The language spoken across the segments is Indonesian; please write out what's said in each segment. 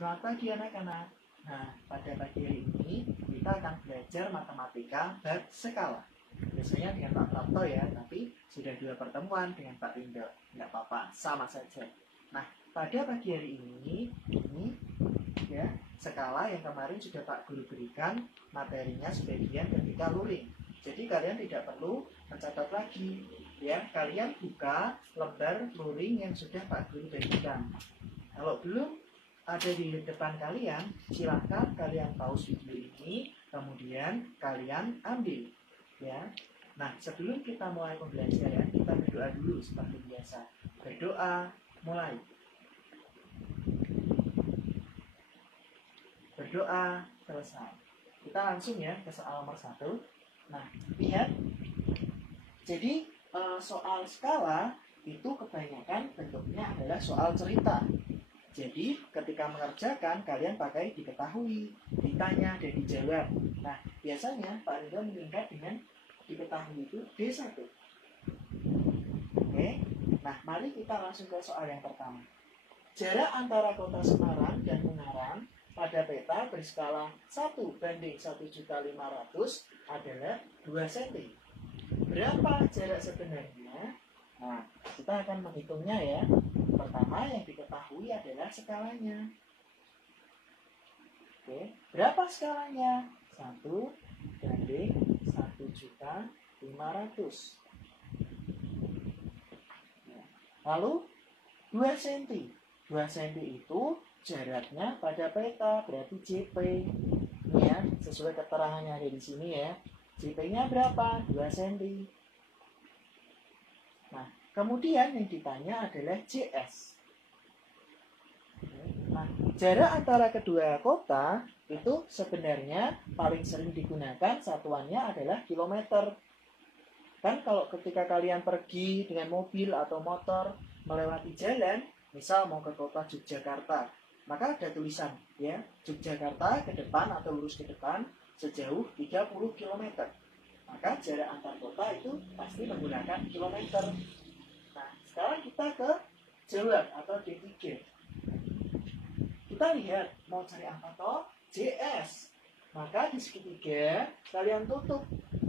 Selamat pagi anak-anak. Nah, pada pagi hari ini kita akan belajar matematika bab skala. Biasanya dengan Pak Prapto ya, tapi sudah 2 pertemuan dengan Pak Rindo. Nggak apa-apa, sama saja. Nah, pada pagi hari ini ya, skala yang kemarin sudah Pak Guru berikan materinya sebagian ketika luring. Jadi kalian tidak perlu mencatat lagi ya, kalian buka lembar luring yang sudah Pak Guru berikan. Kalau belum ada di depan kalian, silahkan kalian pause video ini, kemudian kalian ambil ya. Nah, sebelum kita mulai pembelajaran, kita berdoa dulu seperti biasa. Berdoa, mulai. Berdoa, selesai. Kita langsung ya ke soal nomor 1. Nah, lihat. Jadi soal skala itu kebanyakan bentuknya adalah soal cerita. Jadi ketika mengerjakan kalian pakai diketahui, ditanya, dan dijawab. Nah, biasanya Pak Rindo meningkat dengan diketahui itu D1. Oke. Nah, mari kita langsung ke soal yang pertama. Jarak antara kota Semarang dan Ungaran pada peta berskala 1:1.500.000 adalah 2 cm. Berapa jarak sebenarnya? Nah, kita akan menghitungnya ya. Pertama yang diketahui adalah skalanya. Oke, berapa skalanya? 1:1.500.000. Lalu 2 cm. 2 cm itu jaraknya pada peta, berarti JP. Ini ya, sesuai keterangannya ada di sini ya. JP-nya berapa? 2 cm. Nah, kemudian yang ditanya adalah JS. Nah, jarak antara kedua kota itu sebenarnya paling sering digunakan satuannya adalah kilometer. Kan kalau ketika kalian pergi dengan mobil atau motor melewati jalan, misal mau ke kota Yogyakarta, maka ada tulisan ya, Yogyakarta ke depan atau lurus ke depan sejauh 30 km. Maka jarak antar kota itu pasti menggunakan kilometer. Nah, sekarang kita ke jawab atau D3. Kita lihat mau cari apa toh? JS. Maka di segitiga kalian tutup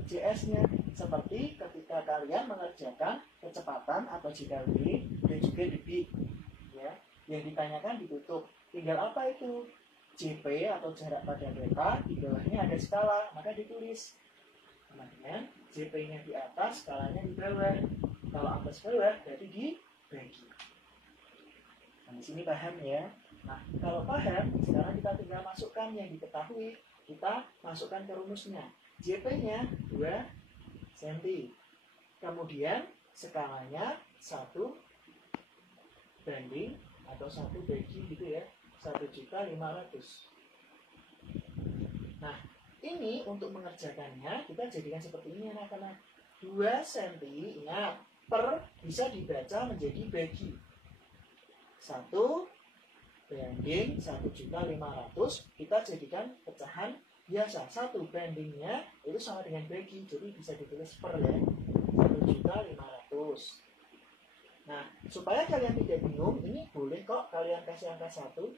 JS-nya seperti ketika kalian mengerjakan kecepatan atau JKW dan juga debit. Ya, yang ditanyakan ditutup. Tinggal apa itu? JP atau jarak pada peta, di bawahnya ada skala, maka ditulis. Kemudian JP-nya di atas, skalanya di bawah. Kalau atas bawah berarti dibagi. Nah, di sini paham ya. Nah, kalau paham, sekarang kita tinggal masukkan yang diketahui. Kita masukkan ke rumusnya. JP-nya 2 cm. Kemudian skalanya 1 banding atau 1 bagi gitu ya, 1.500.000. Nah, ini untuk mengerjakannya kita jadikan seperti ini anak-anak. 2 cm, ingat, per bisa dibaca menjadi bagi. 1 banding 1.500.000 kita jadikan pecahan biasa. 1 bandingnya itu sama dengan bagi, jadi bisa ditulis per ya, 1.500.000. Nah, supaya kalian tidak bingung, ini boleh kok kalian kasih angka 1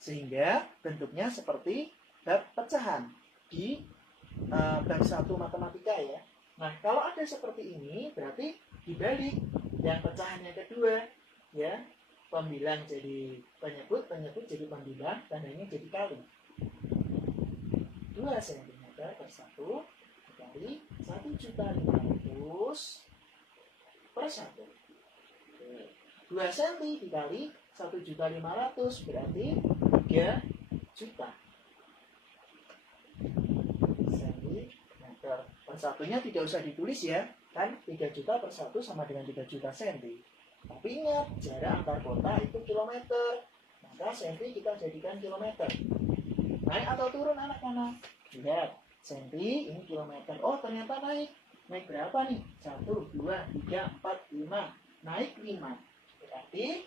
sehingga bentuknya seperti bab pecahan di bab 1 matematika ya. Nah, kalau ada seperti ini berarti dibalik, yang pecahan yang kedua ya, pembilang jadi penyebut, penyebut jadi pembilang, tandanya jadi kali. 2 cm per 1 dikali 1.500.000 per 1. 2 cm dikali 1.500.000 berarti 3 juta cm per satunya tidak usah ditulis ya, kan 3 juta per 1 sama dengan 3 juta cm. Tapi ingat, jarak antar kota itu kilometer, maka cm kita jadikan kilometer. Naik atau turun anak-anak? Lihat, cm ini kilometer. Oh, ternyata naik. Naik berapa nih? 1, 2, 3, 4, 5. Naik 5. Berarti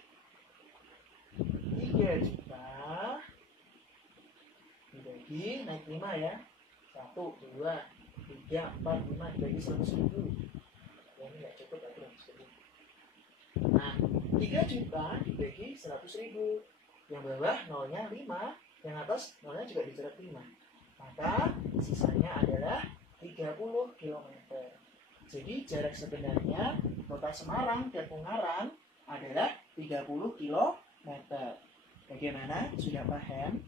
3 juta dibagi naik 5 ya. 1, 2, 3, 4, 5 dibagi 100.000. Ya, ini nggak cukup lagi. Nah, 3 juta dibagi 100.000 Yang bawah nolnya 5, yang atas nolnya juga dicoret 5. Maka sisanya adalah 30 km. Jadi jarak sebenarnya Kota Semarang dan Ungaran adalah 30 km. Bagaimana? Sudah paham?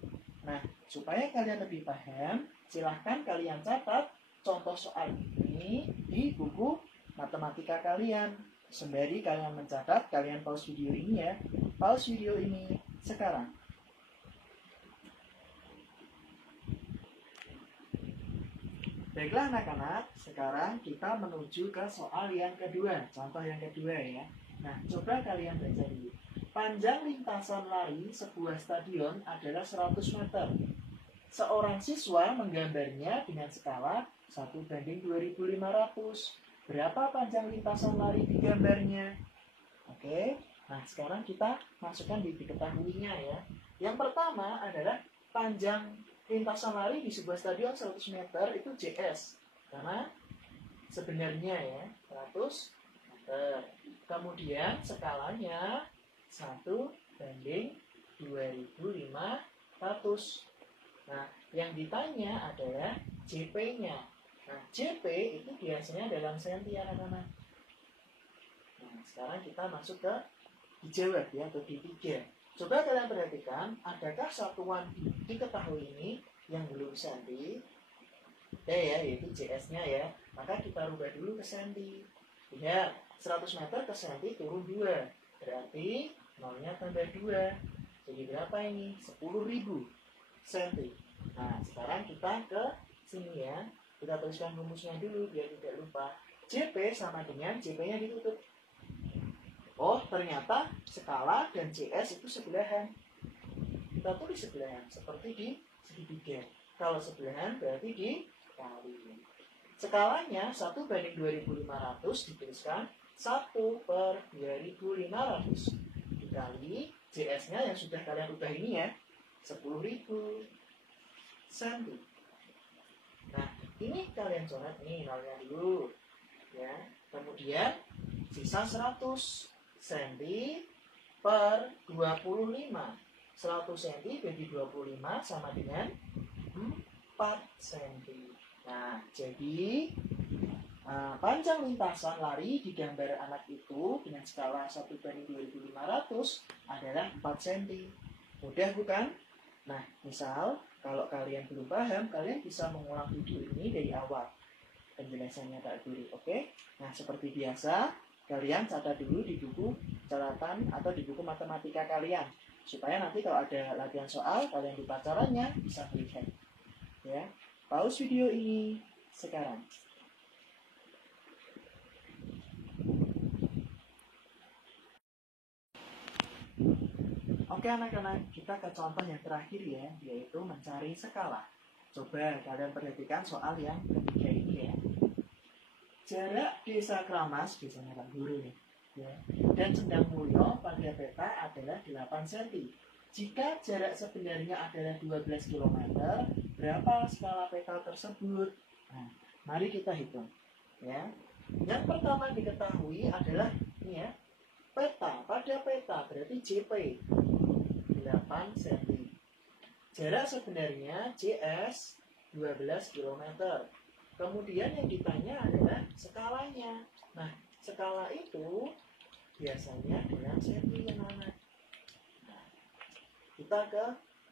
Nah, supaya kalian lebih paham, silahkan kalian catat contoh soal ini di buku matematika kalian. Sembari kalian mencatat, kalian pause video ini ya. Pause video ini sekarang. Baiklah anak-anak, sekarang kita menuju ke soal yang kedua. Contoh yang kedua ya. Nah, coba kalian baca dulu. Panjang lintasan lari sebuah stadion adalah 100 meter. Seorang siswa menggambarnya dengan skala 1:2500. Berapa panjang lintasan lari di gambarnya? Oke, nah sekarang kita masukkan di diketahuinya ya. Yang pertama adalah panjang lintasan lari di sebuah stadion 100 meter itu JS. Karena sebenarnya ya 100 meter. Kemudian skalanya 1:2500. Nah, yang ditanya adalah JP-nya. Nah, JP itu biasanya dalam senti anak-anak. Nah, sekarang kita masuk ke dijawab ya, atau di 3. Coba kalian perhatikan, adakah satuan diketahui ini yang belum senti? Ya, yaitu JS-nya ya. Maka kita rubah dulu ke senti. Lihat, 100 meter ke senti turun 2. Berarti nolnya tambah 2. Jadi berapa ini? 10.000 senti. Nah, sekarang kita ke sini ya. Kita tuliskan rumusnya dulu biar tidak lupa. JP sama dengan JP-nya ditutup. Oh, ternyata skala dan JS itu sebelahan. Kita tulis sebelahan seperti di segitiga. Kalau sebelahan berarti dikali. Skalanya 1:2500 dituliskan 1/2500 dikali JS-nya yang sudah kalian ubah ini ya, 10.000 cm. Nah, ini kalian coret nih nolnya dulu ya. Kemudian sisa 100 cm per 25. 100 cm bagi 25 sama dengan 4 cm. Nah, jadi panjang lintasan lari di gambar anak itu dengan skala 1:2500 adalah 4 cm. Mudah bukan? Nah, misal kalau kalian belum paham, kalian bisa mengulang video ini dari awal. Penjelasannya tak guru, oke? Nah, seperti biasa, kalian catat dulu di buku catatan atau di buku matematika kalian. Supaya nanti kalau ada latihan soal, kalian lupa caranya, bisa melihat. Ya, pause video ini sekarang. Oke anak-anak, kita ke contoh yang terakhir ya, yaitu mencari skala. Coba kalian perhatikan soal yang ketiga ini ya. Jarak desa Kramas, desanya Pak Guru nih, ya, dan Cendang Mulyo pada peta adalah 8 cm. Jika jarak sebenarnya adalah 12 km, berapa skala peta tersebut? Nah, mari kita hitung. Ya. Yang pertama diketahui adalah ini ya, peta. Pada peta berarti JP 8 cm. Jarak sebenarnya JS 12 km. Kemudian yang ditanya adalah skalanya. Nah, skala itu biasanya dengan senti anak-anak. Nah, kita ke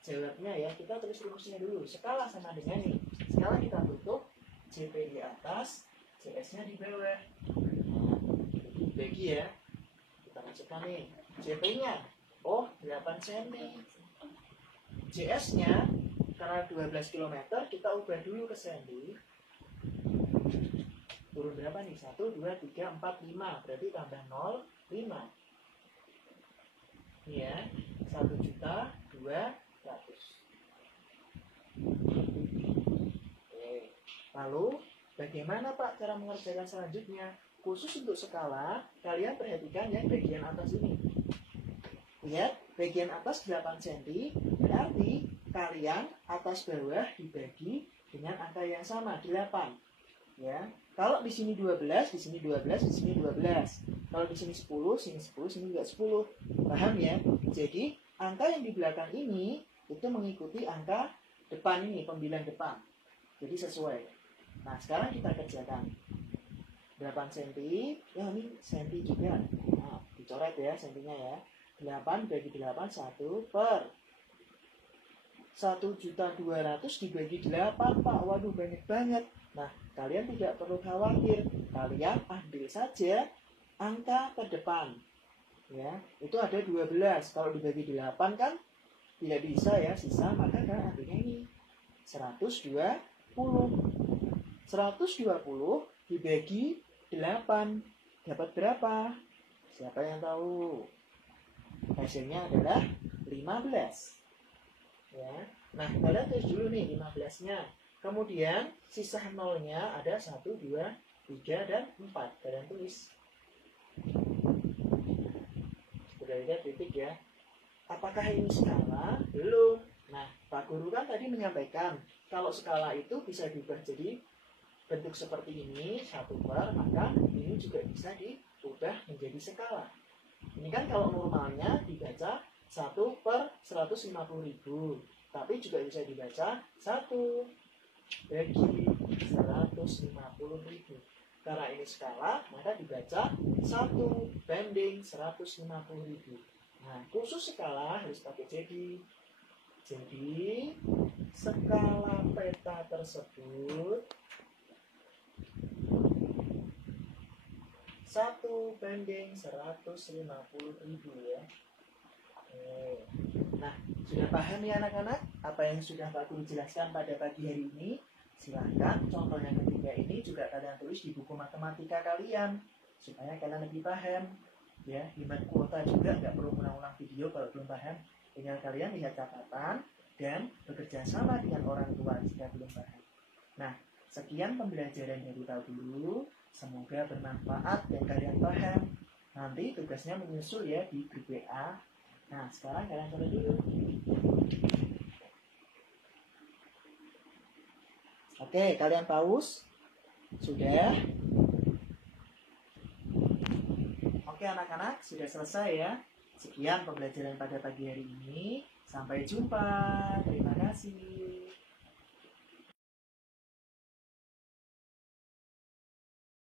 jawabnya ya. Kita tulis rumusnya dulu. Skala sama dengan ini. Skala kita tutup, JP di atas, JS-nya di bawah. Nah, bagi ya. Kita masukkan nih. JP-nya, oh 8 cm. JS-nya, karena 12 km, kita ubah dulu ke cm. Turun berapa nih? 1, 2, 3, 4, 5. Berarti tambah 0, 5. Ini ya, 1.200.000. Oke. Lalu, bagaimana Pak cara mengerjakan selanjutnya? Khusus untuk skala, kalian perhatikan yang bagian atas ini. Lihat, bagian atas 8 cm, berarti kalian atas bawah dibagi dengan angka yang sama, 8. Ya. Kalau di sini 12, di sini 12, di sini 12. Kalau di sini 10, sini 10, sini juga 10. Paham ya? Jadi angka yang di belakang ini itu mengikuti angka depan ini, pembilang depan. Jadi sesuai. Nah, sekarang kita kerjakan. 8 cm, ya ini cm juga. Nah, dicoret ya sentinya ya. 8 bagi 8, 1 per 1.200.000 dibagi 8, Pak. Waduh, banyak banget. Nah, kalian tidak perlu khawatir. Kalian ambil saja angka ke depan. Ya, itu ada 12. Kalau dibagi 8 kan tidak bisa ya, sisa, maka kalian ambilnya ini. 120. 120 dibagi 8 dapat berapa? Siapa yang tahu? Hasilnya adalah 15. Ya. Nah, kalian tulis dulu nih 15-nya. Kemudian sisa nolnya ada 1, 2, 3, dan 4. Kalian tulis. Sudah lihat titik ya. Apakah ini skala? Belum. Nah, Pak Guru kan tadi menyampaikan kalau skala itu bisa diubah jadi bentuk seperti ini, 1 per, maka ini juga bisa diubah menjadi skala. Ini kan kalau normalnya dibaca 1 per 150.000, tapi juga bisa dibaca 1 bagi 150.000. Karena ini skala, maka dibaca 1 banding 150.000. Nah, khusus skala harus pakai jadi. Jadi, skala peta tersebut 1 banding 150.000 ya. Nah, sudah paham ya anak-anak apa yang sudah Pak Guru jelaskan pada pagi hari ini? Silahkan contoh yang ketiga ini juga kalian tulis di buku matematika kalian supaya kalian lebih paham. Ya, hemat kuota juga, nggak perlu ulang-ulang video kalau belum paham. Tinggal kalian lihat catatan dan bekerja sama dengan orang tua jika belum paham. Nah, sekian pembelajaran dari Pak Guru. Semoga bermanfaat dan kalian paham. Nanti tugasnya menyusul ya di grup WA. Nah, sekarang kalian coba dulu. Oke, kalian pause. Sudah? Oke anak-anak, sudah selesai ya. Sekian pembelajaran pada pagi hari ini. Sampai jumpa. Terima kasih.